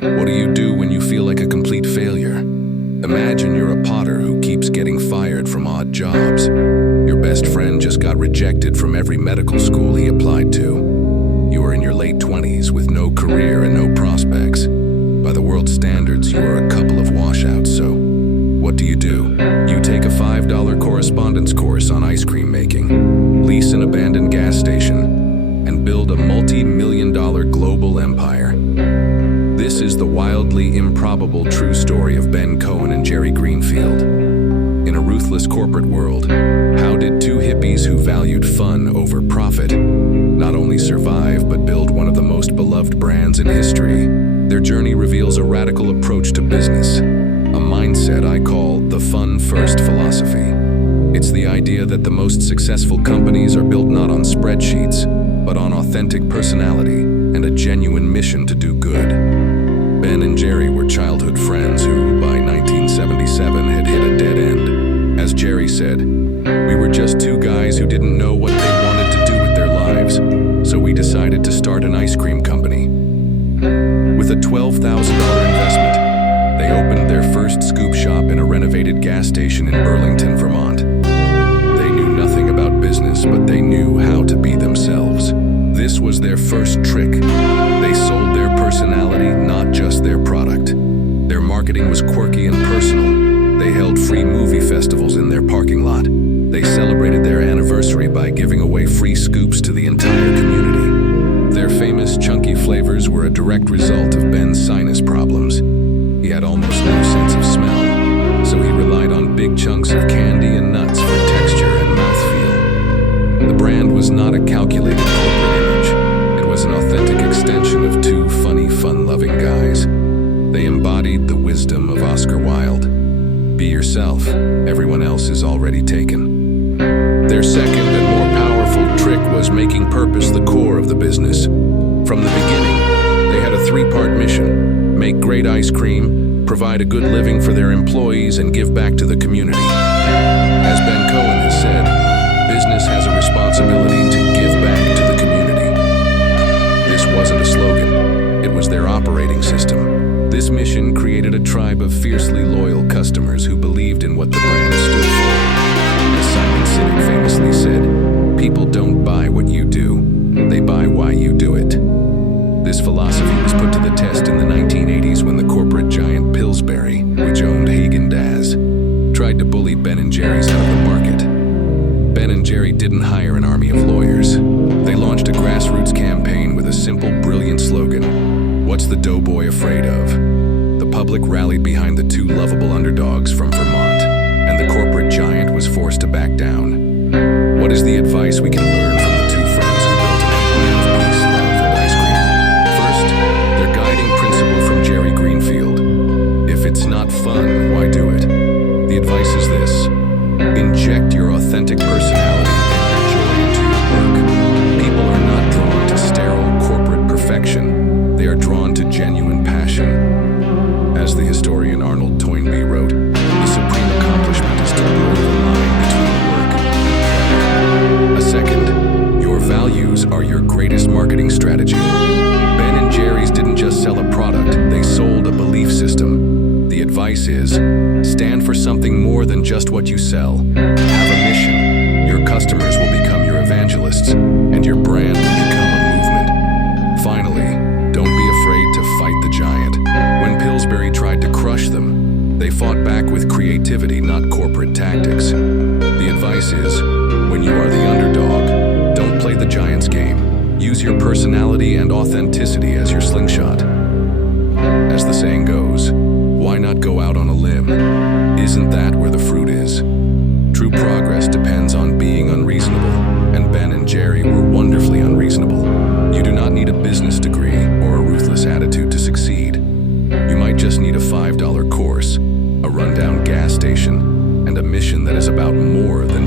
What do you do when you feel like a complete failure? Imagine you're a potter who keeps getting fired from odd jobs. Your best friend just got rejected from every medical school he applied to. You are in your late 20s with no career and no prospects. By the world's standards, you are a couple of washouts, so what do? You take a $5 correspondence course on ice cream making, lease an abandoned gas station, and build a multi-million-dollar global empire. This is the wildly improbable true story of Ben Cohen and Jerry Greenfield. In a ruthless corporate world, how did two hippies who valued fun over profit not only survive but build one of the most beloved brands in history? Their journey reveals a radical approach to business, a mindset I call the fun-first philosophy. It's the idea that the most successful companies are built not on spreadsheets, but on authentic personality and a genuine mission to do good. Ben and Jerry were childhood friends who, by 1977, had hit a dead end. As Jerry said, "We were just two guys who didn't know what they wanted to do with their lives, so we decided to start an ice cream company." With a $12,000 investment, they opened their first scoop shop in a renovated gas station in Burlington, Vermont. They knew nothing about business, but they knew how to be themselves. This was their first trick. They sold their personality, not just their product. Their marketing was quirky and personal. They held free movie festivals in their parking lot. They celebrated their anniversary by giving away free scoops to the entire community. Their famous chunky flavors were a direct result of Ben's sinus problems. He had almost no sense of smell, so he relied on big chunks of candy and nuts for texture and mouthfeel. The brand was not a calculated corporate image. It was an authentic extension of two funny, fun-loving guys. They embodied the wisdom of Oscar Wilde. Be yourself, everyone else is already taken. Their second and more powerful trick was making purpose the core of the business. From the beginning, they had a three-part mission: make great ice cream, provide a good living for their employees, and give back to the community. As Ben Cohen has said, business has a responsibility to give back to the community. This wasn't a slogan, it was their operating system. This mission created a tribe of fiercely loyal customers who believed in what the brand stood for. As Simon Sinek famously said, "People don't buy what you do, they buy why you do it." This philosophy was put to the test in the 1980s when the corporate giant Pillsbury, which owned Haagen-Dazs, tried to bully Ben and Jerry's out of the market. Ben and Jerry didn't hire an army of lawyers. They launched a grassroots campaign with a simple, brilliant slogan: "What's the doughboy afraid of?" The public rallied behind the two lovable underdogs from Vermont, and the corporate giant was forced to back down. What is the advice we can learn from the two friends who built an empire of peace, love, and ice cream? First, their guiding principle from Jerry Greenfield: if it's not fun, why do it? The advice is this: inject your authentic personality and your joy into your work. People are not drawn to sterile corporate perfection. They are drawn to genuine passion. As the historian Arnold Toynbee wrote, the supreme accomplishment is to blur the line between work and play. A second, your values are your greatest marketing strategy. Ben and Jerry's didn't just sell a product, they sold a belief system. The advice is, stand for something more than just what you sell. Have a mission. Your customers will become your evangelists, and your brand will become a movement. Finally, don't be afraid to fight the giant. When Pillsbury tried to crush them, they fought back with creativity, not corporate tactics. The advice is, when you are the underdog, don't play the giant's game. Use your personality and authenticity as your slingshot. As the saying goes, why not go out on a limb? Isn't that where the fruit is? True progress depends on being unreasonable, and Ben and Jerry were wonderfully unreasonable. You do not need a business degree or a ruthless attitude to succeed. You might just need a $5 course, a rundown gas station, and a mission that is about more than